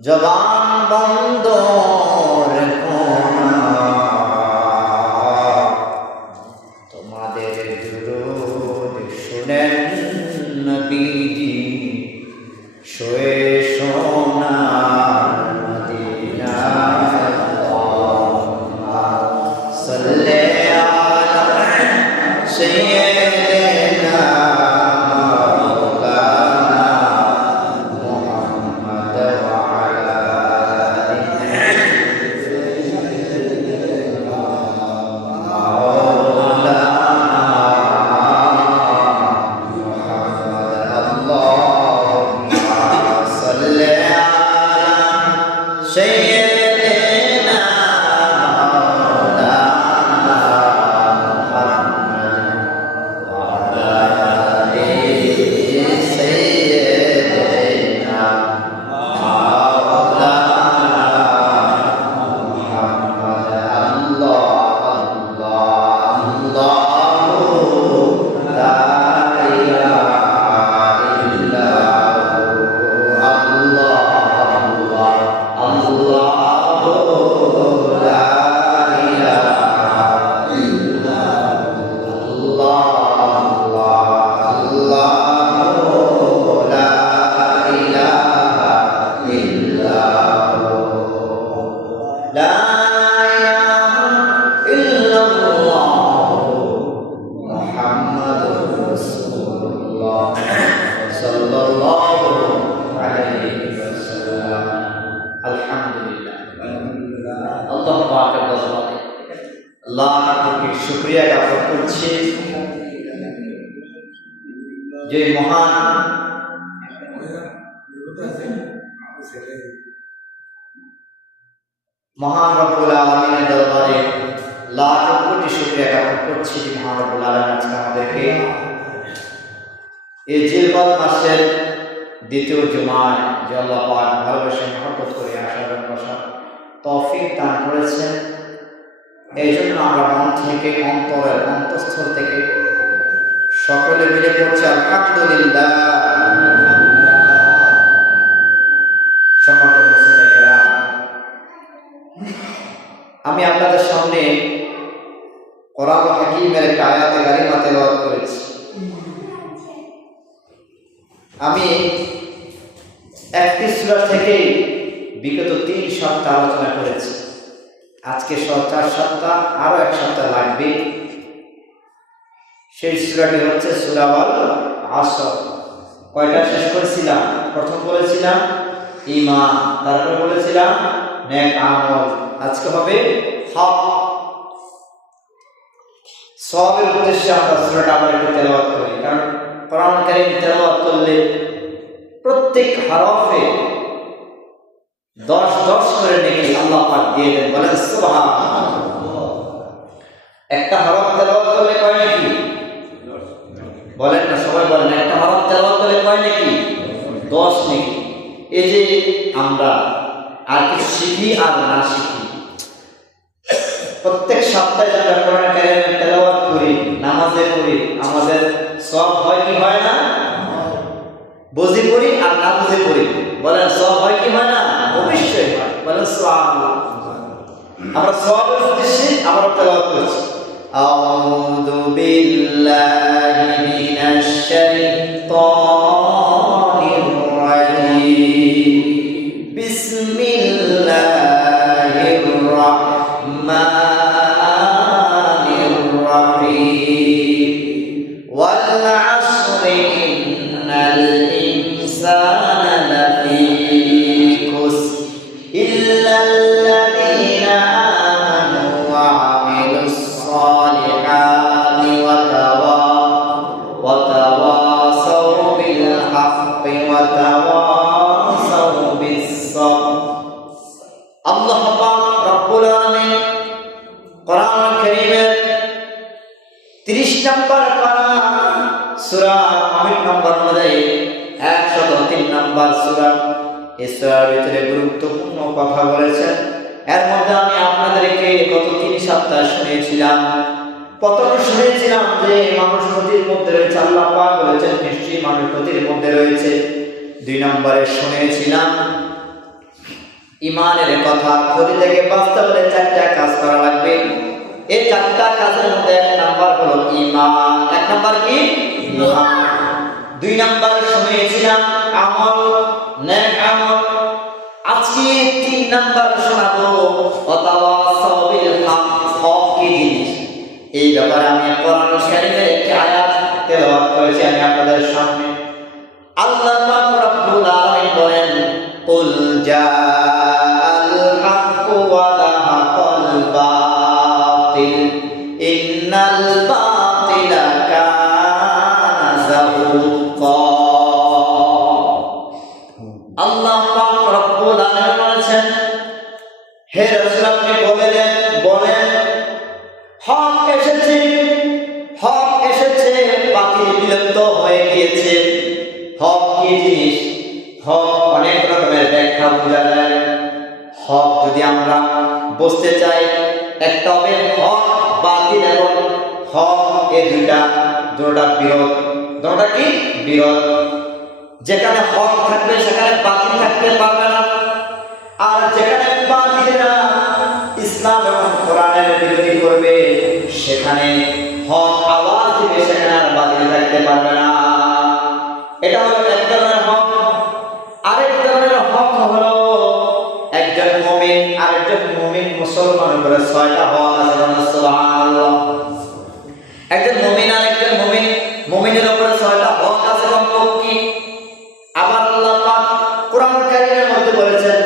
জবান বন্ধ রেখো না, তোমাদের দুরূদ শুনেন নবীজি শুয়ে সোনার মদিনায়। আল্লাহুম্মা সাল্লি আলা সাইয়্যিদিনা মাওলানা মুহাম্মদ ওয়া আলা আলিহি সাইয়্যিদিনা মাওলানা মুহাম্মদ। আল্লাহুম্মা সাল্লি আলা সাইয়্যিদিনা মাওলানা মুহাম্মদ ওয়া আলা আলিহি সাইয়্যিদিনা মাওলানা মুহাম্মদ। আল্লাহ আল্লাহ আল্লাহু লা ইলাহা ইল্লাহু, আল্লাহ আল্লাহ আল্লাহু লা ইলাহা ইল্লাহু, আল্লাহ আল্লাহ আল্লাহু লা ইলাহা ইল্লাহু, লা ইলাহা ইল্লাল্লাহু মুহাম্মাদুর রাসূলুল্লাহ সাল্লাল্লাহু আলাইহি ওয়াসাল্লাম। আলহামদুলিল্লাহ, আল্লাহ পাকের দরবারে আল্লাহ পাকের শুকরিয়া জ্ঞাপন করছি যে মহান মহান রব্বুল আলামিনের দরবারে লাখ কোটি শুকরিয়া জ্ঞাপন করছি যে মহান রব্বুল আলামিন আজকে আমাদেরকে এই জিলহজ মাসের দ্বিতীয় জুমায় যে আল্লাহ পাক ভালোবেসে মহব্বত করে আসার বসার তৌফিক দান করেছেন। এই জন্য আমরা মন থেকে অন্তরের অন্তঃস্থল থেকে সকলে মিলে পড়ছি আলহামদুলিল্লাহ। সম্মানিত মুসলিম কেরাম, আমি আপনাদের সামনে কোরআন হাকীমের একটা আয়াতে কারিমা তেলাওয়াত করেছি। আমি একটি সূরা থেকে বিগত 3 সপ্তাহ আলোচনা করেছি। আজকে 4 সপ্তাহ, আরো 1 সপ্তাহ লাগবে। সেই সূরাটি হচ্ছে সূরা আল আসর। কয়টা শেষ করেছিলাম? প্রথম বলেছিলাম ঈমান, তারপরে বলেছিলাম নেক আমল, আজকে হবে হক। সওয়াবের উদ্দেশ্যে আমরা সূরাটা আবার একটু তেলাওয়াত করি, কারণ কোরআন কারীম তেলাওয়াত করলে প্রত্যেক হরফে 10 করে নেকি আল্লাহ পাক দিয়ে দেন। বলেন সুবহানাল্লাহ। একটা হরফ তেলাওয়াত করলে কয় নেকি? বলেন না, সবাই বলেন। একটা হরফ তেলাওয়াত করলে কয় নেকি? 10 নেকি। এই যে আমরা আর কিছু শিখি আর না শিখি, প্রত্যেক সপ্তাহে আমরা কোরআন কারীম তেলাওয়াত করি, নামাজে পড়ি, আমাদের সওয়াব হয় কি হয় না? বুঝে পড়ি আর না বুঝে পড়ি, বলেন সওয়াব হয় কি হয় না? অবশ্যই হয়। বলেন সুবহানাল্লাহ। আমরা সওয়াবের উদ্দেশ্যে আমরা তেলাওয়াত করছি। আউযু বিল্লাহি মিনাশ শাইতানির রাজীম। বিসমিল্লাহির রাহমানির রাহিম। ওয়াল আসরি ইন্নাল ইনসানা লাফি খুসর ইল্লাল্লাযীনা আমানু ওয়া আমিলুস সালিহাতি ওয়া তাওয়াসাউ বিল হাক্কি ওয়া তাওয়াসাউ বিস সাবর। আল্লাহ পাক রব্বুল আলামিন কোরআন কারীমের 30 নম্বর পারা সূরা আমিন নম্বর অনুযায়ী 103 নম্বর সূরা। এই সূরার ভিতরে গুরুত্বপূর্ণ কথা বলেছেন। এর মধ্যে আমি আপনাদেরকে গত 3 সপ্তাহ শুনিয়েছিলাম, প্রথম শুনিয়েছিলাম যে মানুষ ক্ষতির মধ্যে রয়েছে। আল্লাহ পাক বলেছেন নিশ্চয়ই মানুষ ক্ষতির মধ্যে রয়েছে। 2 নম্বরে শুনিয়েছিলাম ইমানের কথা ক্ষতি থেকে বাঁচতে হলে 4টা কাজ করা লাগবে। এই 4টা কাজের মধ্যে 1 নাম্বার হলো ঈমান। 1 নাম্বার কি? ঈমান। 2 নাম্বার শুনিয়েছিলাম আমল, নেক আমল। আজকে 3 নাম্বার শোনাবো ওয়াতাওয়াসাউ বিল হক। হক কি জিনিস এই ব্যাপারে আমি কোরআন শরীফের একটি আয়াত তেলাওয়াত করেছি আমি আপনাদের সামনে। আল্লাহ পাক রব্বুল আলামিন বলেন, কুল জাআল হক ওয়া যাহাকাল বাতিল ইন্নাল বাতিলা কানা যাহুকা। আল্লাহ পাক রব্বুল আলামিন বলেছেন, হে রাসূল আপনি বলেন হক এসেছে, বাতিল বিলুপ্ত হয়ে গিয়েছে। হক কি জিনিস? হক অনেক রকমের ব্যাখ্যা বোঝা যায়। হক যদি আমরা বুঝতে চাই, একটা হবে হক, বাতিল এবং হক এই দুটা বিরোধ। দুটা কি? বিরোধ। যেখানে হক থাকবে সেখানে বাতিল থাকতে পারবে না, আর যেখানে বাতিলেরা ইসলাম এবং কোরআনের বিরোধী করবে সেখানে হক আওয়াজ দিবে, সেখানে আর বাতিল থাকতে পারবে না। এটা হলো এক ধরনের হক। আরেক ধরনের হক হলো একজন মুমিন আরেকজন মুমিন মুসলমানের উপরে 6টা হক আছে। সুবহানাল্লাহ। একজন মুমিন আরেকজন মুমিনের উপরে 6টা হক আছে কমপক্ষে। আবার আল্লাহ পাক কোরআন কারীমের মধ্যে বলেছেন,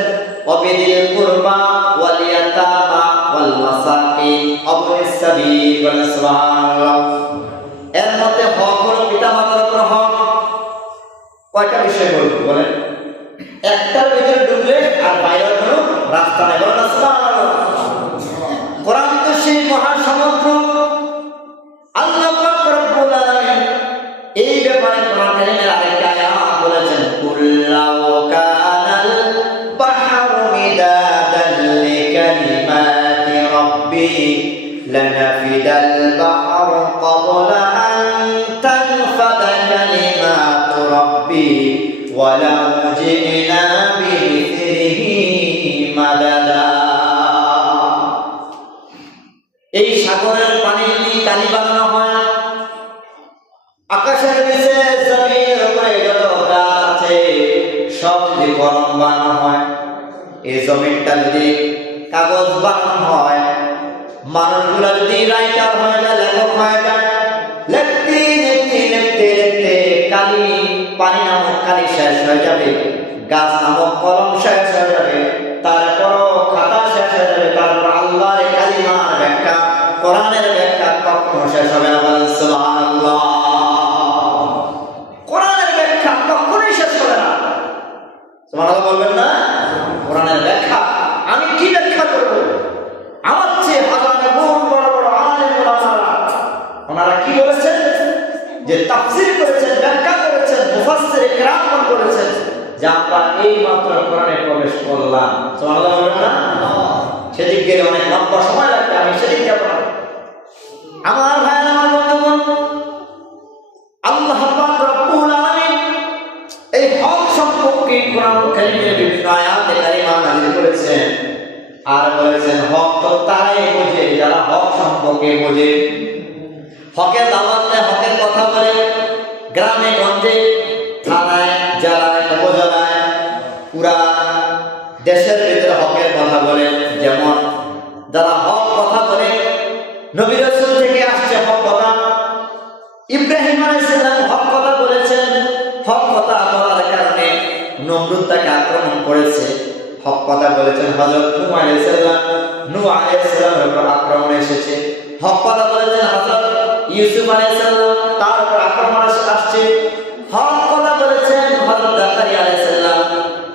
ওয়াবিদিল কুরবা ওয়াল ইয়াতামা ওয়াল মাসাকিন ওয়াবনিস সাবিল। সুবহানাল্লাহ। এর মধ্যে হক হলো পিতামাতার উপর হক। কয়টা বিষয় বলবো বলেন? একটার ভিতরে ঢুকলে আর বাইরের কোনো রাস্তা নেই। বলেন সুবহানাল্লাহ। কোরআন তো সেই মহাসমুদ্র। আল্লাহ পাক রব্বুল আলামিন এই ব্যাপারে কোরআন কারীমের আরেকটা আয়াত বলেছেন, কুল্লাউ কানাল বাহরু মিদাদান লিকালিমাতি রাব্বি লানাফিদাল বাহরু ক্বাবলা আন তানফাদা কালিমাতু রাব্বি ওয়ালাউ জি'না বিমিথলিহি মাদাদা। এই সাগরের পানি যদি কালি বানানো হয়, আকাশের নিচে জমিনের উপরে যত গাছ আছে সব যদি কলম বানানো হয়, এই জমিনটা যদি কাগজ বানানো হয়, মানুষগুলা যদি রাইটার হয়ে যায়, লেখক হয়ে যায়, লিখতে কালি পানি নামক কালি শেষ হয়ে যাবে, গাছ নামক কলম শেষ হয়ে যাবে, তারপরও খাতা শেষ হয়ে যাবে, তারপর আল্লাহর কালিমার ব্যাখ্যা, কোরআনের ব্যাখ্যা কখনো শেষ হবে না। বলেন সুবহানাল্লাহ। কোরআনের ব্যাখ্যা কখনোই শেষ হবে না। সুবহানাল্লাহ বলবেন না? কোরআনের ব্যাখ্যা আমি কি ব্যাখ্যা করব? আমার চেয়ে হাজার গুণ বড় বড় আলেম ওলামারা ওনারা কি বলেছেন, যে তাফসীর করেছেন, ব্যাখ্যা করেছেন, মুফাসসির ইকরাম করেছেন, যে আমরা এই মাত্র কোরআনে প্রবেশ করলাম। সুবহানাল্লাহ বলবেন না? সেদিক গেলে অনেক লম্বা সময় লাগবে, আমি সেদিক যাব না। আমার ভাই আমার বন্ধুগণ, আল্লাহ পাক রব্বুল আলামিন এই হক সম্পর্কে কোরআন কারীমে বিভিন্ন আয়াতে কারিমা নাযিল করেছেন, আর বলেছেন হক তো তারাই বোঝে যারা হক সম্পর্কে বোঝে। হকের দাওয়াত দেয়, হকের কথা বলে, গ্রামে গঞ্জে, থানায়, জেলায়, উপজেলায়, পুরা দেশের ভিতরে হকের কথা বলে। যেমন যারা হক কথা বলে, নবী রাসূল থেকে আসছে হক কথা। ইব্রাহিম আলাইহিস সালাম হক কথা বলেছেন, হক কথা বলার কারণে নমরুদ তাকে আক্রমণ করেছে, হক কথা বলেছেন। হযরত নূহ আলাইহিস সালামের উপর আক্রমণ এসেছে, হক কথা বলেছেন। হযরত ইউসুফ আলাইহিস সালাম, তার উপর আক্রমণ আসছে, হক কথা বলেছেন। হযরত জাকারিয়া আলাইহিস সালাম,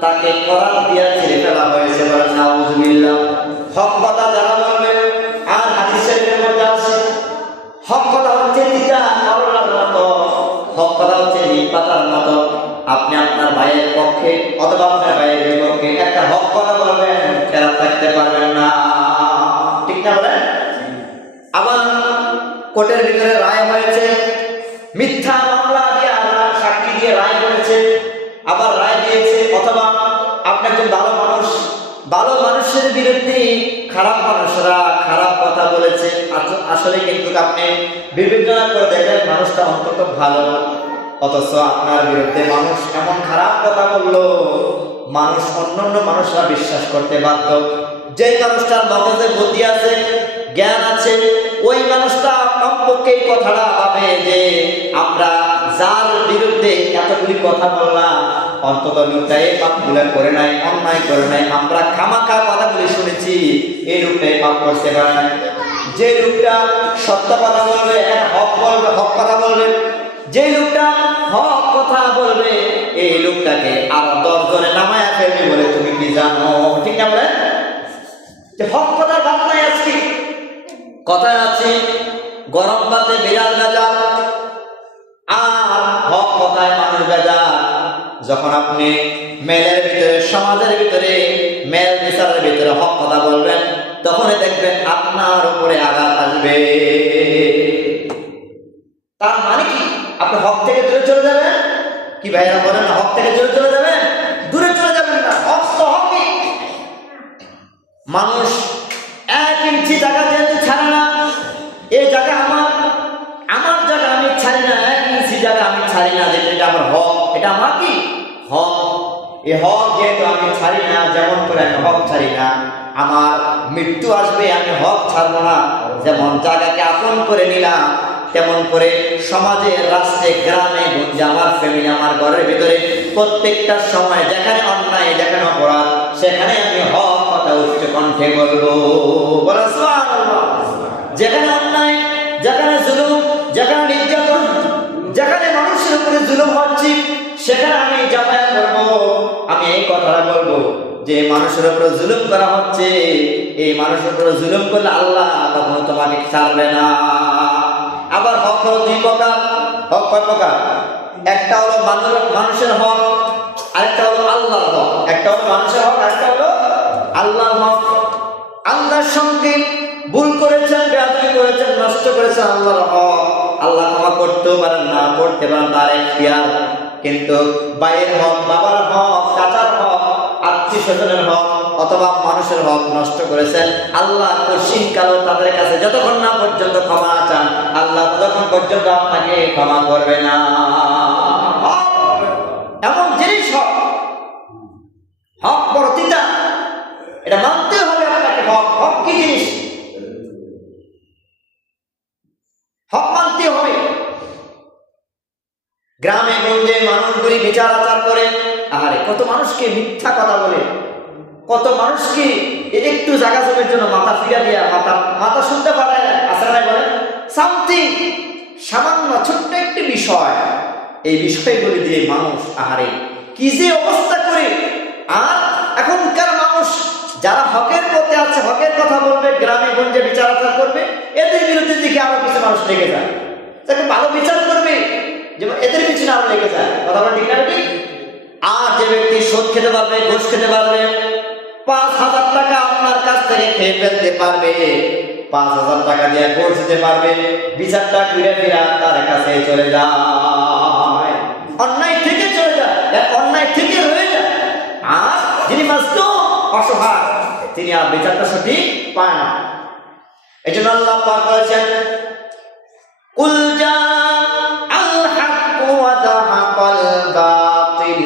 তাকে করাত দিয়ে ছেড়ে ফেলা হয়েছে। বলেন নাউযুবিল্লাহ। হক কথা যারা বলবে, আর হাদিস শরীফের মধ্যে আছে হক কথা হচ্ছে তিতা করলার মতো, হক কথা হচ্ছে নিম পাতার মতো। আপনি আপনার ভাইয়ের পক্ষে অথবা আপনার ভাইয়ের বিপক্ষে একটা হক কথা বলবেন, খারাপ থাকতে পারবেন না। ঠিক না বলেন? আবার কোর্টের ভিতরে রায় হয়েছে, মিথ্যা মামলা দিয়ে আল্লাহ সাক্ষী দিয়ে রায় করেছে, আবার রায় দিয়েছে, অথবা আপনি একজন ভালো মানুষ, ভালো মানুষের বিরুদ্ধে খারাপ মানুষরা খারাপ কথা বলেছে, আসলে কিন্তু আপনি বিবেচনা করে দেখবেন মানুষটা অন্তত ভালো, অথচ আপনার বিরুদ্ধে মানুষ এমন খারাপ কথা বললো, মানুষ অন্যান্য মানুষরা বিশ্বাস করতে বাধ্য। যে মানুষটার মগজে বুদ্ধি আছে, জ্ঞান আছে, ওই মানুষটা কমপক্ষে এই কথাটা ভাবে যে আমরা যার বিরুদ্ধে এতগুলি কথা বললাম, অন্তত লোকটা এই পাপগুলো করে নাই, অন্যায় করে নাই, আমরা খামাখা কথাগুলি শুনেছি, এই লোকটা এই পাপ করতে পারে না। যে লোকটা সত্য কথা বলবে, হক বলবে, হক কথা বলবে, যে লোকটা হক কথা বলবে, এই লোকটাকে আরো 10 জনে নামায়া ফেলবে বলে তুমি কি জানো? ঠিক না বলে যে হক কথার বাদ নাই। আজকে কথায় আছে গরম ভাতে বিড়াল ভেজা, আর হক কথায় মানুষ ভেজা। যখন আপনি মেলের ভিতরে, সমাজের ভিতরে, মেল বিচারের ভিতরে হক কথা বলবেন, তখনই দেখবেন আপনার উপরে আঘাত আসবে। তার মানে কি আপনি হক থেকে দূরে চলে যাবেন? কি ভাইরা বলেন না, হক থেকে দূরে চলে যাবেন? দূরে চলে যাবেন না, হক তো হকই। মানুষ 1 ইঞ্চি জায়গা যেহেতু ছাড়ে না, এই জায়গা আমার জায়গা আমি ছাড়ি না, 1 ইঞ্চি জায়গা আমি ছাড়ি না, যেটা এটা আমার হক, এটা আমার কি হক। এই হক যেহেতু আমি ছাড়ি না, যেমন করে আমি হক ছাড়ি না, আমার মৃত্যু আসবে, আমি হক ছাড়বো না। যেমন জায়গাকে আপন করে নিলাম, তেমন করে সমাজে, রাষ্ট্রে, গ্রামে, গঞ্জে, আমার ফ্যামিলি, আমার ঘরের ভিতরে প্রত্যেকটা সময় যেখানে অন্যায়, যেখানে অপরাধ, সেখানে আমি হক কথা উচ্চ কণ্ঠে বলবো। বলা সুবহানাল্লাহ। যেখানে অন্যায়, যেখানে জুলুম, যেখানে নির্যাতন, যেখানে মানুষের উপরে জুলুম হচ্ছে, সেখানে আমি জামায়াত করবো, আমি এই কথাটা বলবো যে মানুষের উপরে জুলুম করা হচ্ছে, এই মানুষের উপরে জুলুম করলে আল্লাহ কখনো তোমাকে ছাড়বে না। আবার হক হলো 2 প্রকার। হক কয় প্রকার? একটা হলো মানুষের হক, আরেকটা হলো আল্লাহর হক। একটা হলো মানুষের হক, আরেকটা হলো আল্লাহর হক। আল্লাহর সঙ্গে ভুল করেছেন, বেয়াদবি করেছেন, নষ্ট করেছেন আল্লাহর হক, আল্লাহ ক্ষমা করতেও পারেন না, করতে পারেন, তার এখতিয়ার। কিন্তু ভাইয়ের হক, বাবার হক, চাচার হক, আত্মীয় স্বজনের হক অথবা মানুষের হক নষ্ট করেছেন, আল্লাহ কঠিনকালও তাদের কাছে যতক্ষণ না পর্যন্ত ক্ষমা চান, আল্লাহ ততক্ষণ পর্যন্ত আপনাকে ক্ষমা করবে না। এমন জিনিস হক, হক বড় তিতা, এটা মানতে হবে আপনাকে। হক, হক কি জিনিস? হক মানতে হবে। গ্রামে গঞ্জে মানুষগুলি বিচার আচার করে, আহারে কত মানুষকে মিথ্যা কথা বলে, কত মানুষকে একটু জায়গা জমির জন্য মাথা ফিরা দিয়া মাথা শুনতে পারে না। আসলে বলেন সামথিং, সামান্য ছোট্ট একটি বিষয়, এই বিষয়গুলি দিয়ে মানুষ আহারে কি যে অবস্থা করে। আর এখনকার মানুষ যারা হকের পথে আছে, হকের কথা বলবে, গ্রামে গঞ্জে বিচার আচার করবে, এদের বিরুদ্ধে দিকে আরো কিছু মানুষ লেগে যায়, তাকে ভালো বিচার করবে, যে এদের পিছনে আরো লেগে যায়। কথা বলা ঠিক না ঠিক? আর যে ব্যক্তি সুদ খেতে পারবে, ঘুষ খেতে পারবে, 5,000 টাকা আপনার কাছ থেকে খেয়ে ফেলতে পারবে, 5,000 টাকা দিয়ে ঘুষ দিতে পারবে, বিচারটা ঘুরে ফিরা তার কাছে চলে যায়, অন্যায় থেকে চলে যায়, অন্যায় থেকে রয়ে যায়। আর যিনি মাসলুম, অসহায়, তিনি আর বিচারটা সঠিক পায় না। এই জন্য আল্লাহ পাক বলেছেন, কুল জাআল হাক্কু ওয়া যাহাকাল বাতিল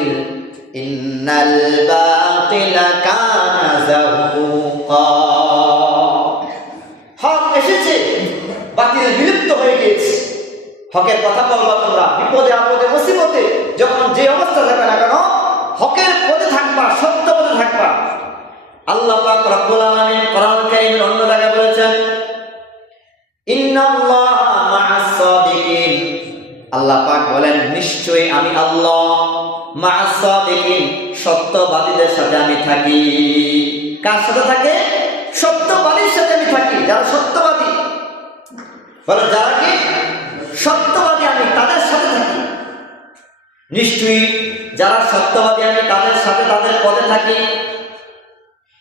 ইন্নাল বাতিলা কানা যাহুকা। হক এসেছে, বাতিল বিলুপ্ত হয়ে গেছে। হকের কথা বলবা তোমরা, বিপদে আপদে মুসিবতে যখন যে অবস্থা থাকবে না কেন, হকের পথে থাকবা, সত্য পথে থাকবা। আল্লাহ পাক রব্বুল আলামিন কোরআন কারীমের অন্য জায়গায় বলেছেন, ইন্নাল্লাহা মা'আস সাদিকিন। আল্লাহ পাক বলেন, নিশ্চয়ই আমি আল্লাহ মা'আস সাদিকিন, সত্যবাদীদের সাথে আমি থাকি। কার সাথে থাকে? সত্যবাদীর সাথে আমি থাকি। যারা সত্যবাদী, বলে যারা কি সত্যবাদী, আমি তাদের সাথে থাকি। নিশ্চয়ই যারা সত্যবাদী, আমি তাদের সাথে, তাদের পথে থাকি।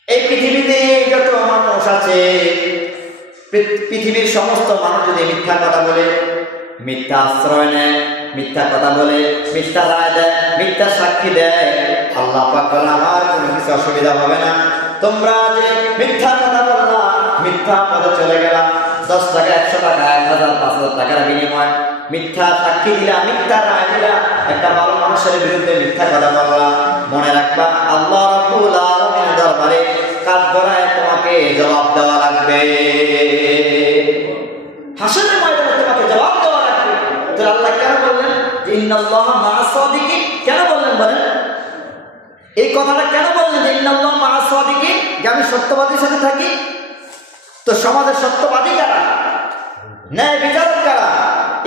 এই পৃথিবীতে যত মানুষ আছে, পৃথিবীর সমস্ত মানুষ যদি মিথ্যা কথা বলে, মিথ্যা আশ্রয় নেয়, মিথ্যা কথা বলে, মিথ্যা রায় দেয়, মিথ্যা সাক্ষী দেয়, আল্লাহ পাক বলেন আমার কোনো কিছু অসুবিধা হবে না। তোমরা যে মিথ্যা কথা বললা, মিথ্যা পথে চলে গেলা, 10 টাকা 100 টাকা 1000 5000 টাকার বিনিময় মিথ্যা সাক্ষী দিলা, মিথ্যা রায় দিলা, একটা ভালো মানুষের বিরুদ্ধে মিথ্যা কথা বললা, মনে রাখবা আল্লাহ রাব্বুল আলামিনের দরবারে কাঠগড়ায় তোমাকে জবাব দেওয়া লাগবে। হাসরের ময়দানে তোমাকে জবাব দেওয়া লাগবে। তো আল্লাহ কেন বললেন যে ইন্নাল্লাহা মা'আস সাদিকিন? কেন বললেন বলেন? এই কথাটা কেন বললেন যে ইন্নাল্লাহা মা'আস সাদিকিন, যে আমি সত্যবাদীর সাথে থাকি? তো সমাজের সত্যবাদী কারা? ন্যায় বিচারক কারা?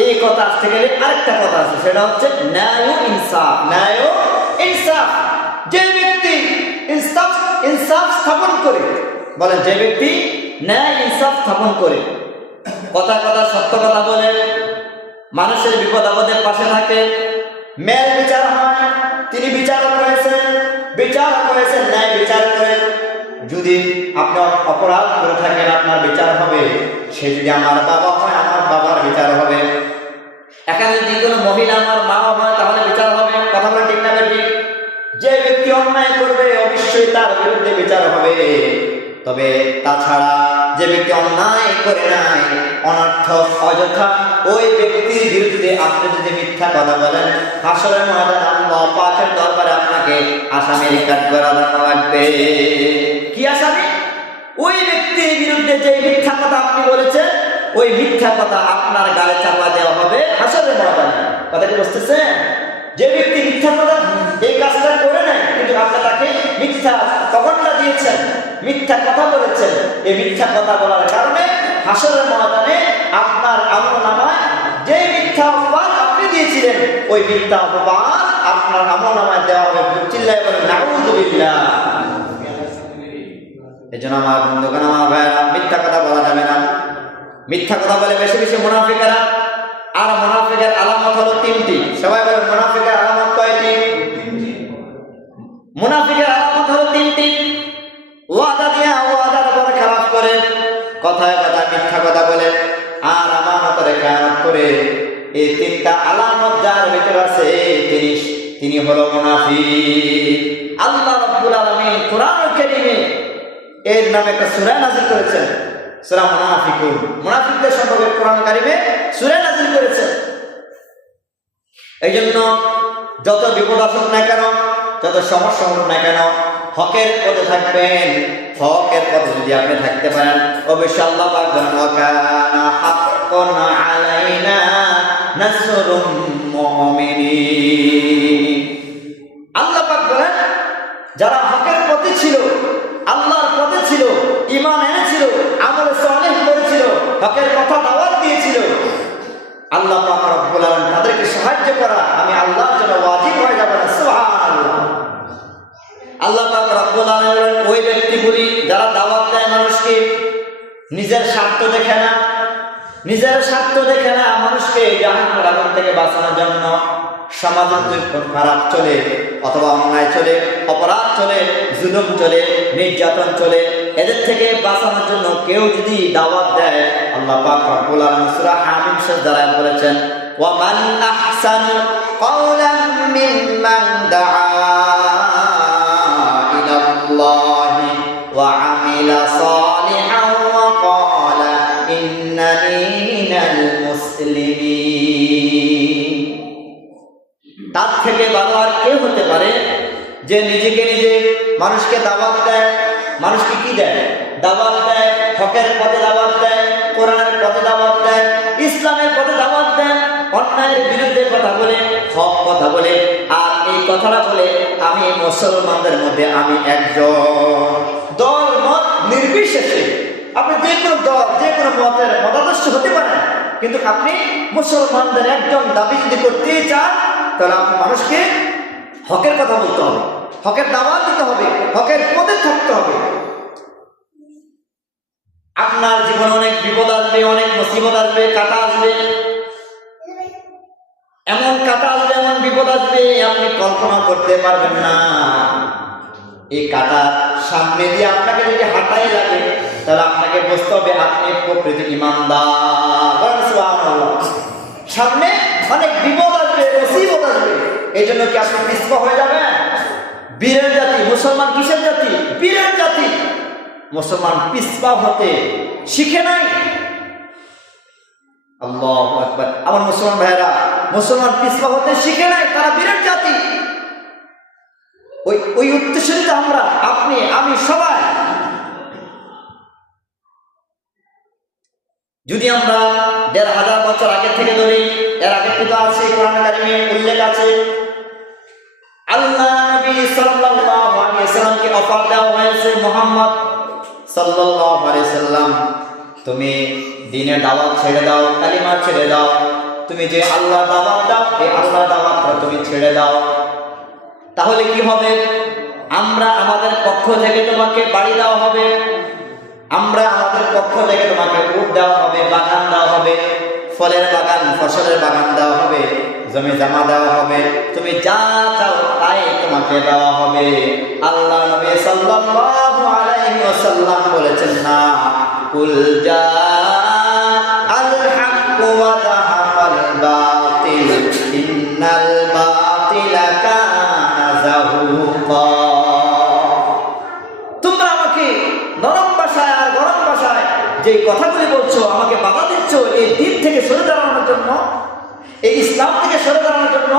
এই কথা আসতে গেলে আরেকটা কথা আছে, সেটা হচ্ছে ন্যায় ও ইনসাফ। ন্যায় ও ইনসাফ, যে ব্যক্তি ইনসাফ স্থাপন করে, বলেন যে ব্যক্তি ন্যায় ইনসাফ স্থাপন করে, কথা কথা সত্য কথা বলে, মানুষের বিপদ আপদের পাশে থাকে, ন্যায় বিচার হয়, তিনি বিচারক হয়েছেন, ন্যায় বিচার করেন। যদি আপনি অপরাধ করে থাকেন, আপনার বিচার হবে। সে যদি আমার বাবা হয়, আমার বাবার বিচার হবে। এখানে যদি কোনো মহিলা আমার মা হয়, তাহলে বিচার হবে। কথা বলে ঠিক না ঠিক? যে ব্যক্তি অন্যায় করবে অবশ্যই তার বিরুদ্ধে বিচার হবে। তবে তাছাড়া যে ব্যক্তি অন্যায় করে নাই, অনর্থক অযথা, ওই ব্যক্তির বিরুদ্ধে আপনি যদি মিথ্যা কথা বলেন, হাসরের ময়দানে আল্লাহ পাকের দরবারে আপনাকে আসামির কাঠগড়ায় রাখা লাগবে। কি আসামি? ওই ব্যক্তির বিরুদ্ধে যে মিথ্যা কথা আপনি বলেছেন, ওই মিথ্যা কথা আপনার গায়ে চাপা দেওয়া হবে হাসরের ময়দানে। কথা কি বুঝতেছেন? যে ব্যক্তি মিথ্যা কথা এই কাজটা করে নেয়, কিন্তু আপনি তাকে মিথ্যা প্রবণতা দিয়েছেন, মিথ্যা কথা বলেছেন, এই মিথ্যা কথা বলার কারণে হাসরের ময়দানে আপনার আমলনামায় যে মিথ্যা অপবাদ আপনি দিয়েছিলেন, ওই মিথ্যা অপবাদ আপনার আমলনামায় দেওয়া হবে। চিল্লায় বলেন নাউযুবিল্লাহ। এজন্য আমার বন্ধুগণ, আমার ভাইরা, মিথ্যা কথা বলা যাবে না। মিথ্যা কথা বলে বেশি বেশি মুনাফিকেরা। আর মুনাফিকের আলামত হলো 3টি। সবাই বলেন মুনাফিকের আলামত কয়টি? মুনাফিকের আলামত হলো 3টি। ওয়াদা দিয়া ওয়াদার পর খেলাফ করে, কথায় কথায় মিথ্যা কথা বলে, আর আমানতের খেয়ানত করে। এই 3টা আলামত যার ভিতরে আছে, তিনি হলো মুনাফিক। আল্লাহ রাব্বুল আলামিন কোরআনুল কারীমে এর নামে একটা সূরা নাযিল করেছেন, সূরা মুনাফিকুন। মুনাফিকদের সম্পর্কে কোরআন কারীমে সূরা নাযিল করেছেন। এই জন্য যত বিপদ আসুক না কেন, যত সমস্যা হোক না কেন, হকের পথে থাকবেন। হকের পথে যদি আপনি থাকতে পারেন, অবশ্যই আল্লাহ পাক বলেন ওয়া কানা হাক্কান আলাইনা নাসরুল মুমিনিন। আল্লাহ পাক বলেন যারা হকের পথে ছিল, আল্লাহর পথে ছিল, ঈমান এনেছিল, আমলে সালেহ করেছিল, হকের কথা দাওয়াত দিয়েছিল, আল্লাহ পাক রব্বুল আলামিন তাদেরকে সাহায্য করা আমি আল্লাহর জন্য ওয়াজিব হয়ে যাবে না। সুবহানাল্লাহ। আল্লাহ পাক রব্বুল আলামিন ওই ব্যক্তিগুলি যারা দাওয়াত দেয় মানুষকে, নিজের স্বার্থ দেখে না, মানুষকে জাহান্নামের আগুন থেকে বাঁচানোর জন্য। সমাজে খারাপ চলে, অথবা অন্যায় চলে, অপরাধ চলে, জুলুম চলে, নির্যাতন চলে, এদের থেকে বাঁচানোর জন্য কেউ যদি দাওয়াত দেয়, আল্লাহ পাক রব্বুল আলামিন সূরা হামিম দ্বারা বলেছেন ওয়া মান আহসানু কাওলাম মিম্মান দাআ ইলাল্লাহি ওয়া আমিলা সালিহান ওয়া ক্বালা ইন্নানি মিনাল মুসলিমিন। তার থেকে ভালো আর কে হতে পারে যে নিজেকে নিজে মানুষকে দাওয়াত দেয়। মানুষকে কি দেয়? দাওয়াত দেয়, হকের পথে দাওয়াত দেয়, কোরআনের পথে দাওয়াত দেয়, ইসলামের পথে দাওয়াত দেয়, অন্যায়ের বিরুদ্ধে কথা বলে, হক কথা বলে। আর এই কথাটা বলে আমি মুসলমানদের মধ্যে আমি একজন। দল মত নির্বিশেষে আপনি যে কোনো দল, যে কোনো মতের মতাদর্শ হতে পারেন, কিন্তু আপনি মুসলমানদের একজন দাবি যদি করতে চান, তাহলে আপনি মানুষকে হকের কথা বলতে হবে, হকের দাওয়াত দিতে হবে, হকের পথে থাকতে হবে। আপনার জীবনে অনেক বিপদ আসবে, অনেক মুসিবত আসবে, কাঁটা আসবে, এমন কাঁটা আসবে, এমন বিপদ আসবে আপনি কল্পনা করতে পারবেন না। এই কাঁটার সামনে দিয়ে আপনাকে যদি হাঁটাই লাগে, তাহলে আপনাকে বুঝতে হবে আপনি প্রকৃত ঈমানদার। সুবহানাল্লাহ। সামনে অনেক বিপদ আসবে, মুসিবত আসবে, এই জন্য কি আপনি পিছপা হয়ে যাবেন? বীরের জাতি মুসলমান কিসের জাতি? বীরের জাতি। মুসলমান পিছপা হতে শিখে নাই। আল্লাহু আকবার। আমার মুসলমান ভাইয়েরা, মুসলমান পিছপা হতে শিখে নাই, তারা বিরাট জাতি। ওই উদ্দেশ্যে আমরা, আপনি, আমি, সবাই যদি আমরা ১৫০০ বছর আগে থেকে ধরি, এর আগে কিন্তু আছে কোরআন কারিমে উল্লেখ আছে, আল্লাহ নবী সাল্লাল্লাহু আলাইহি ওয়াসাল্লামকে অফার দেওয়া হয়েছে, মুহাম্মদ সাল্লাল্লাহু আলাইহি ওয়াসাল্লাম তুমি দ্বীনের দাওয়াত ছেড়ে দাও, কালিমা ছেড়ে দাও, তুমি যে আল্লাহর দাওয়াত দাও এই আল্লাহর দাওয়াতটা তুমি ছেড়ে দাও। তাহলে কি হবে? আমরা আমাদের পক্ষ থেকে তোমাকে বাড়ি দেওয়া হবে, আমরা আমাদের পক্ষ থেকে তোমাকে উট দেওয়া হবে, বাগান দেওয়া হবে, ফলের বাগান, ফসলের বাগান দেওয়া হবে, জমি জমা দেওয়া হবে, তুমি যা চাও তাই তোমাকে দেওয়া হবে। আল্লাহ নবী সাল্লাল্লাহু আলাইহি ওয়াসাল্লাম বলেছেন না, কুল জা আল হক ওয়া যাহাকাল বাতিল ইন্নাল বাতিলা কানা যাহুকা। তোমরা আমাকে নরম ভাষায় আর গরম ভাষায় যে কথাগুলি বলছো, আমাকে বাধা দিচ্ছ এই দিন থেকে সরে দাঁড়ানোর জন্য, এই ইসলাম থেকে সরে দাঁড়ানোর জন্য,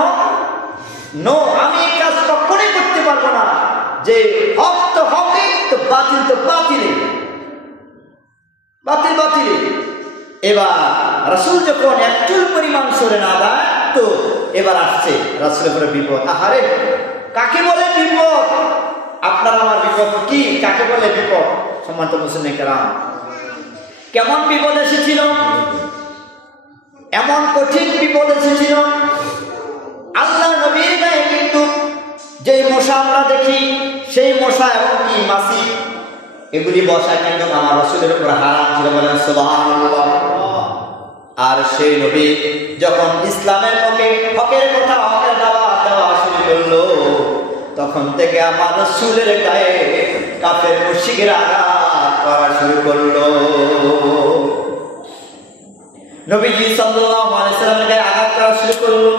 নো, আমি এই কাজ কখনোই করতে পারবো না। যে হক তো হকই, তো বাতিল তো বাতিল, বাতিল বাতিল। এবার রাসূল যখন এক চুল পরিমাণ সরে না দেয়, তো এবার আসছে রাসূলের উপরে বিপদ। আহারে, কাকে বলে বিপদ? আপনার আমার বিপদ কি? কাকে বলে বিপদ? সম্মানিত মুসলিম কেরাম, কেমন বিপদ এসেছিল? এমন কঠিন বিপদ এসেছিল, আল্লাহ নবীর গায়ে কিন্তু যেই মশা আমরা দেখি, সেই মশা এবং কি মাছি, এগুলি বসা কিন্তু আমার রাসূলের উপর হারাম ছিল, বলেন সুবহানাল্লাহ। আর সেই নবী যখন ইসলামের পক্ষে হকের কথা, হকের দাওয়াত দেওয়া শুরু করলো, তখন থেকে আমার রাসূলের গায়ে কাফের মুশরিকরা আঘাত করা শুরু করলো। নবীজি সাল্লাল্লাহু আলাইহি ওয়াসাল্লামের গায়ে আঘাত করা শুরু করলো,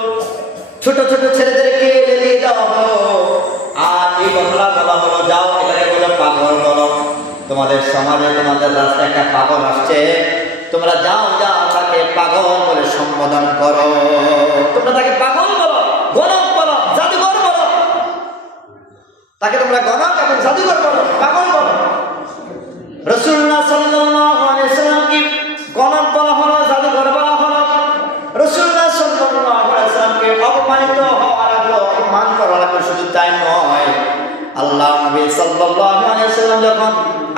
ছোট ছোট ছেলেদেরকে লেলিয়ে দেওয়া হলো, আর এই কথাটা বলা হলো, যাও এটাকে বলো পাগল বলো, তোমাদের সমাজে তোমাদের রাস্তায় একটা পাগল আসছে, তোমরা যাও যাও তাকে পাগল বলে সম্বোধন করো, তোমরা তাকে পাগল বলো, গণক বলো, জাদুঘর বলো, তাকে তোমরা গণক এবং জাদুঘর বলো, পাগল বলো। রাসূলুল্লাহ সাল্লাল্লাহু আলাইহি ওয়াসাল্লামকে গণক বলা হলো, জাদুঘর বলা হলো। রাসূলুল্লাহ সাল্লাল্লাহু আলাইহি ওয়াসাল্লামকে অপমানিত হওয়া লাগলো, অপমান করা লাগলো। শুধু তাই নয়, আল্লাহ নবী সাল্লাল্লাহু আলাইহি ওয়াসাল্লাম যখন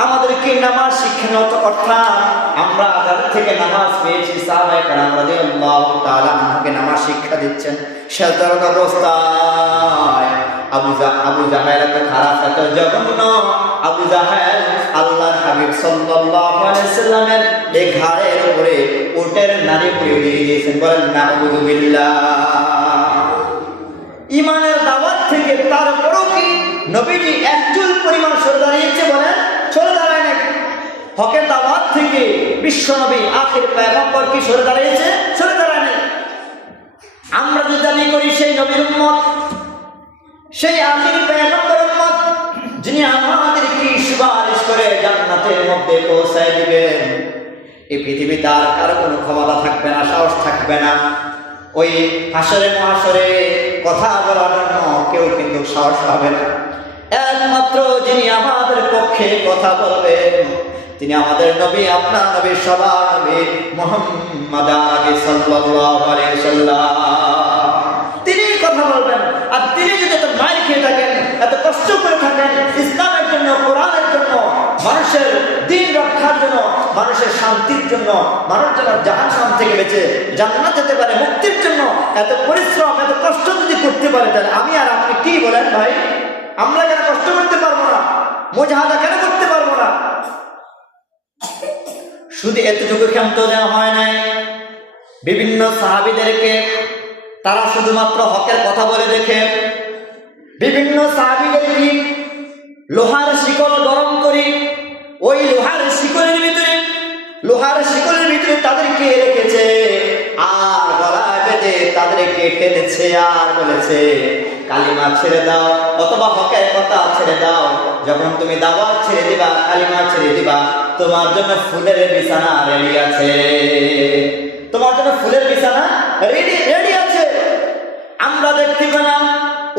আমাদেরকে নামাজ শিখানোর অর্থাৎ আমরা যাদের থেকে নামাজ পেয়েছি, সাহাবায়ে কেরাম রাদিয়াল্লাহু তাআলা আমাকে নামাজ শিক্ষা দিচ্ছেন, সেজদার অবস্থায় আবু জাহেল এত খারাপ, এত জঘন্য আবু জাহেল আল্লাহর হাবিব সাল্লাল্লাহু আলাইহি ওয়াসাল্লামের এই ঘাড়ের উপরে উটের নাড়ি পুড়িয়ে দিয়েছেন, বলেন নাউযু বিল্লাহ। ঈমানের দাওয়াত থেকে তারপরও কি নবীজি এক চুল পরিমাণ সরে দাঁড়িয়েছে? বলেন সরে দাঁড়ায় নাকি? হকের দাওয়াত থেকে বিশ্ব নবী আখির পয়গম্বর কি সরে দাঁড়িয়েছে? সরে দাঁড়ায় নাই। আমরা যদি দাবি করি সেই নবীর উম্মত, সেই আখির পয়গম্বর উম্মত, যিনি আমাদেরকে সুপারিশ করে জান্নাতের মধ্যে পৌঁছায় দিবেন, এই পৃথিবীতে আর কারো কোনো ক্ষমতা থাকবে না, সাহস থাকবে না। ওই হাসরে মহাসরে কথা বলার জন্য কেউ কিন্তু সাহস পাবে না। একমাত্র যিনি আমাদের পক্ষে কথা বলবেন তিনি আমাদের নবী, আপনার নবী, সবার নবী মুহাম্মদ আরবি সাল্লাল্লাহু আলাইহি ওয়াসাল্লাম। তিনি কথা বলবেন। আর তিনি যদি এত মার খেয়ে থাকেন, এত কষ্ট করে থাকেন ইসলামের জন্য, কোরআনের জন্য, মানুষের দিন রক্ষার জন্য, মানুষের শান্তির জন্য, মানুষ যেন জাহান্নাম থেকে বেঁচে জান্নাত যেতে পারে, মুক্তির জন্য এত পরিশ্রম, এত কষ্ট যদি করতে পারে, তাহলে আমি আর আপনি কি বলেন ভাই? আমরা কেন কষ্ট করতে পারবো না? মুজাহাদা কেন করতে পারবো না? শুধু এতটুকু ক্ষমতা দেওয়া হয় নাই, বিভিন্ন সাহাবীদেরকে তারা শুধুমাত্র হকের কথা বলে দেখে বিভিন্ন সাহাবীদেরকে লোহার শিকল গরম করে ওই লোহার শিকলের ভিতরে তাদেরকে রেখেছে আর গলায় বেঁধে তাদেরকে টেনেছে আর বলেছে, কালিমা ছেড়ে দাও অথবা হকের কথা ছেড়ে দাও। যখন তুমি দাওয়াত ছেড়ে দিবা, কালিমা ছেড়ে দিবা, তোমার জন্য ফুলের বিছানা রেডি আছে। তোমার জন্য ফুলের বিছানা রেডি আছে। আমরা দেখতে পেলাম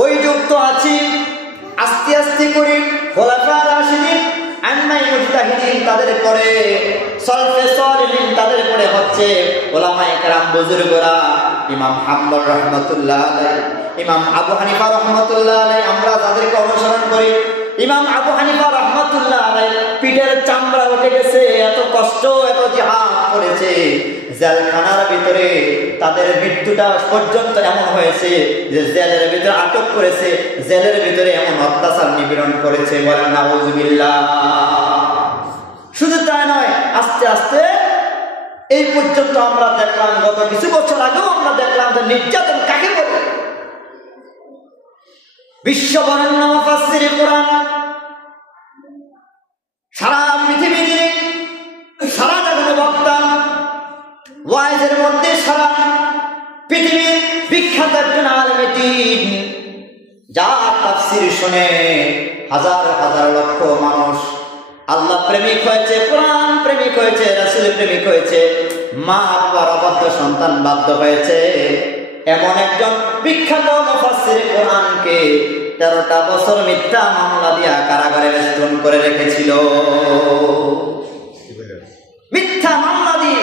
ওই যুগ তো আছি, আস্তে আস্তে করে খোলাফা রাশিদিন, আইম্মায়ে মুজতাহিদিন, তাদের পরে সলফে সালেহিন, তাদের পরে হচ্ছে উলামায়ে কেরাম বুজুর্গরা, ইমাম হাম্বল রাহমাতুল্লাহ আলাইহি, ইমাম আবু হানিফা রাহমাতুল্লাহ আলাইহি। আমরা তাদেরকে অনুসরণ করি। ইমাম আবু হানিফা রাহমাতুল্লাহ আলাইহি পিঠের চামড়া উঠে গেছে, এত কষ্ট, এত জিহাদ করেছে, জেলখানার ভিতরে তাদের মৃত্যুটা পর্যন্ত এমন হয়েছে যে জেলের ভিতরে আটক করেছে, জেলের ভিতরে এমন অত্যাচার নিপীড়ন করেছে, বলেন নাউজুবিল্লাহ। শুধু তাই নয়, আস্তে আস্তে এই পর্যন্ত আমরা দেখলাম, গত কিছু বছর আগেও আমরা দেখলাম যে নির্যাতন কাকে বলে। বিশ্ববরেণ্য মুফাসসির কোরআন সারা পৃথিবীতে, সারা জগতে বক্তা, ওয়াইজের মধ্যে সারা পৃথিবীর বিখ্যাত একজন আলেম দ্বীন, যার তাফসীর শুনে হাজার হাজার লক্ষ মানুষ আল্লাহ প্রেমিক হয়েছে, কোরআন প্রেমিক হয়েছে, রাসূল প্রেমিক হয়েছে, মা বাবার অবাধ্য সন্তান বাধ্য হয়েছে। এমন একজন বিখ্যাত মুফাসসির কোরআনকে 13টা বছর মিথ্যা মামলা দিয়া কারাগারে বেষ্টন করে রেখেছিল। মিথ্যা মামলা দিয়ে,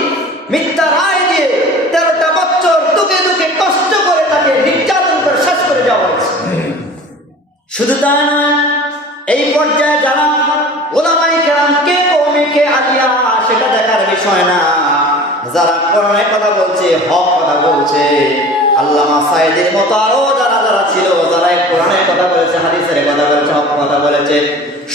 মিথ্যা রায় দিয়ে 13টা বছর দুঃখে দুঃখে কষ্ট করে তাকে নির্যাতন করে শেষ করে দেওয়া হয়েছে। শুধু তাই নয়, এই পর্যায়ে যারা উলামায়ে কেরাম, কে কওমি কে আলিয়া, সেটা দেখার বিষয় না। যারা কোরআনের কথা বলছে, হক কথা বলছে, আল্লামা সাঈদীর মতো আরো যারা যারা ছিল, যারা কোরআনের কথা বলেছে, হাদিসের কথা বলেছে, হক কথা বলেছে,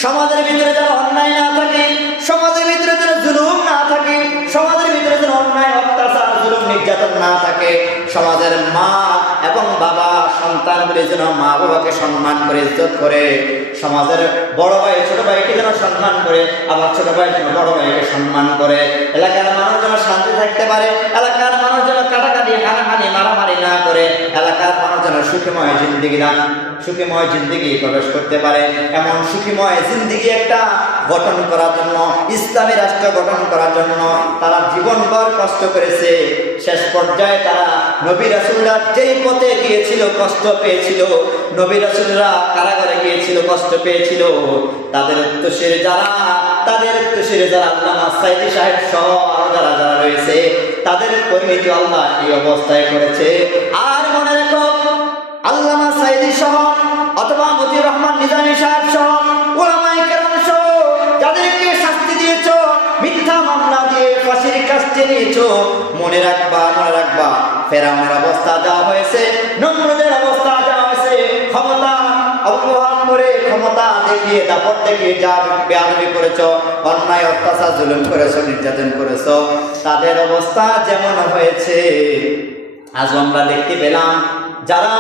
সমাজের ভিতরে যেন অন্যায় না থাকে, সমাজের ভিতরে যেন জুলুম না থাকে, সমাজের ভিতরে যেন অন্যায়, অত্যাচার, জুলুম, নির্যাতন না থাকে, সমাজের মা এবং বাবা সন্তানগুলি যেন মা বাবাকে সম্মান করে, ইজ্জত করে, সমাজের বড় ভাই ছোট ভাইকে যেন সম্মান করে, আবার ছোট ভাই যেন বড় ভাইকে সম্মান করে, এলাকার মানুষ যেন শান্তি থাকতে পারে, এলাকার মানুষ যেন কাটাকাটি, হানাহানি, মারামারি না করে, এলাকার মানুষ যেন সুখময় জিন্দিগি প্রবেশ করতে পারে, এমন সুখময় জিন্দিগি একটা গঠন করার জন্য, ইসলামী রাষ্ট্র গঠন করার জন্য তারা জীবনভর কষ্ট করেছে। শেষ পর্যায়ে তারা নবী রাসূলরা যেই পথে গিয়েছিল, কষ্ট পেয়েছিল, নবী রাসূলরা কারাগারে গিয়েছিল, কষ্ট পেয়েছিল, তাদের উত্তরসূরি যারা আল্লামা সাঈদী সাহেব সহ আরো যারা যারা রয়েছে, তাদের পরিণতি আল্লাহ এই অবস্থায় করেছে। আর মনে রেখো, আল্লামা সাঈদী সহ অথবা মতিউর রহমান নিজামী সাহেব সহ উলামায়ে কেরাম সহ যাদেরকে শাস্তি দিয়েছো, মিথ্যা মামলা দিয়ে ফাঁসির কাজ টেনেছো, মনে রাখবা ফেরাউনের অবস্থা যা হয়েছে, নমরুদের অবস্থা যা হয়েছে, ক্ষমতা অপহার করে, ক্ষমতা দেখিয়ে, দাপট দেখিয়ে যা বেয়াদবি করেছো, অন্যায়, অত্যাচার, জুলুম করেছো, নির্যাতন করেছো, তাদের অবস্থা যেমন হয়েছে আজ আমরা দেখতে পেলাম, যারা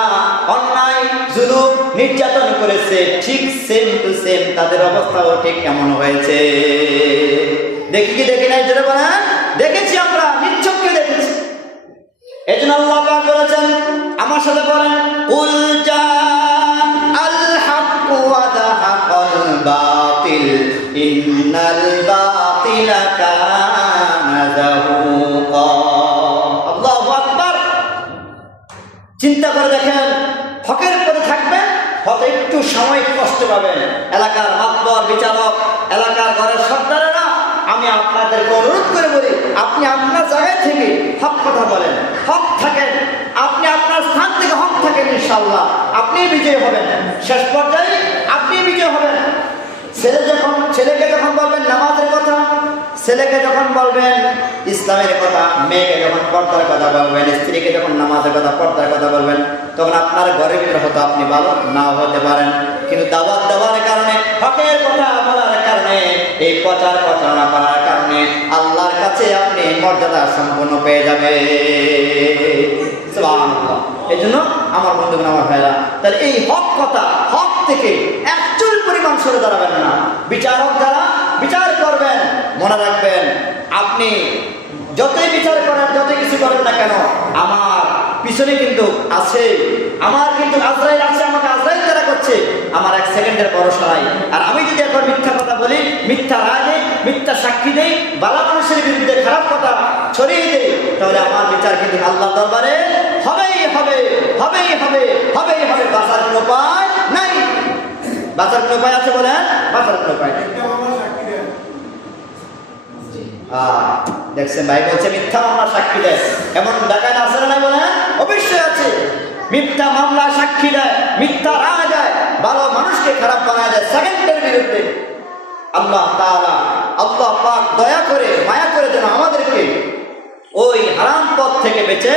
অন্যায়, জুলুম, নির্যাতন করেছে, ঠিক সেম টু সেম তাদের অবস্থাও ঠিক কেমন হয়েছে। দেখি নাই জোরে বলেন? দেখেছি, আমরা নিচ্ছককে দেখেছি। এজন্য আল্লাহ পাক বলেছেন, আমার সাথে বলেন, কুল জা আল হক ওয়া যাহাকাল বাতিল ইন্নাল বাতিলা কানা যাহুকা। আল্লাহু আকবার। চিন্তা করে দেখেন, হকের পরে থাকবেন, হয়তো একটু সাময়িক কষ্ট পাবেন। এলাকার মাতবর, বিচারক, এলাকার ঘরের সর্দারেরা, আমি আপনাদেরকে অনুরোধ করে বলি, আপনি আপনার জায়গা থেকে হক কথা বলেন, হক থাকেন, আপনি আপনার স্থান থেকে হক থাকেন, ইনশাআল্লাহ আপনি বিজয়ী হবেন। শেষ পর্যায়ে আপনি বিজয়ী হবেন। ছেলেকে যখন বলবেন নামাজের কথা, ছেলেকে যখন বলবেন ইসলামের কথা, মেয়েকে যখন পর্দার কথা বলবেন, স্ত্রীকে যখন নামাজের কথা, পর্দার কথা বলবেন, তখন আপনার ঘরের ভিতরে হয়তো আপনি ভালো নাও হতে পারেন, কিন্তু দাওয়াত দেওয়ার কারণে, হকের কথা বলার কারণে, এই প্রচার প্রচারণা করার কারণে আল্লাহর কাছে আপনি মর্যাদা সম্পন্ন পেয়ে যাবে। সুবহানাল্লাহ। এই জন্য আমার বন্ধুগণ, আমার ভাইরা, তাহলে এই হক কথা, হক থেকে একচুল পরিমাণ সরে দাঁড়াবেন না। বিচারক যারা বিচার করবেন, মনে রাখবেন, আপনি যতই বিচার করেন, যত কিছু করেন না কেন, আমার পিছনে কিন্তু আছে, আমার কিন্তু আজরাইল আছে, আমাকে আজরাইল তারা করছে, আমার 1 সেকেন্ডের ভরসা নাই। আর আমি যদি একবার মিথ্যা কথা বলি, মিথ্যা রায় দেই, মিথ্যা সাক্ষী দেই, ভালো মানুষের বিরুদ্ধে খারাপ কথা ছড়িয়ে দেই, তাহলে আমার বিচার কিন্তু আল্লাহ দরবারে হবেই হবে, হবেই হবে, হবেই হবে, বাঁচার কোনো উপায় নাই। বাঁচার কোনো উপায় আছে বলেন? বাঁচার কোনো উপায় নেই। দেখছেন ভাই বলছে মিথ্যা মামলা সাক্ষী দেয়, এমন ডাকাত আছে না বলেন? অবশ্যই আছে। মিথ্যা মামলা সাক্ষী দেয়, মিথ্যা রায় দেয়, ভালো মানুষকে খারাপ বানায় দেয় সেকেন্ডের বিরুদ্ধে। আল্লাহ তাআলা, আল্লাহ পাক দয়া করে মায়া করে যেন আমাদেরকে ওই হারাম পথ থেকে বেঁচে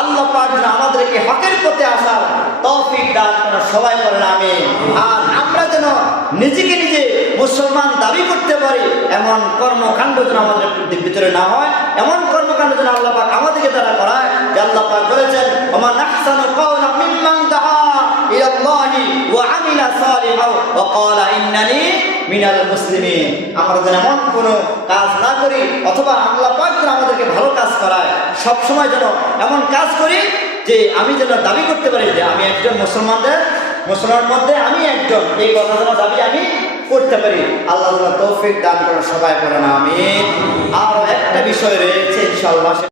আল্লাহ পাক যেন আমাদেরকে হকের পথে আসার তৌফিক দান করেন, সবাই বলেন আমিন। আর আমরা যেন নিজেকে নিজে মুসলমান দাবি করতে পারি এমন কর্মকাণ্ড যেন আমাদের ভিতরে না হয়, এমন কর্মকাণ্ড যেন আল্লাহ পাক আমাদেরকে দ্বারা করায় যে আল্লাহ পাক বলেছেন ওমান আহসানু কাওলাম মিম্মান দাআ ইলাল্লাহি ওয়া আমিলা সালিহান ওয়া ক্বালা ইন্নানি মিনাল মুসলিমিন। আমরা যেন এমন কোনো কাজ না করি, অথবা আল্লাহ পাক যেন আমাদেরকে ভালো কাজ করায়, সব সময় যেন এমন কাজ করি যে আমি যেন দাবি করতে পারি যে আমি একজন মুসলমানের মধ্যে আমি একজন, এই কথা যেন দাবি আমি করতে পারি। আল্লাহ তৌফিক দান করেন, সবাই করেন আমিন। আর একটা বিষয় রয়েছে ইনশাআল্লাহ।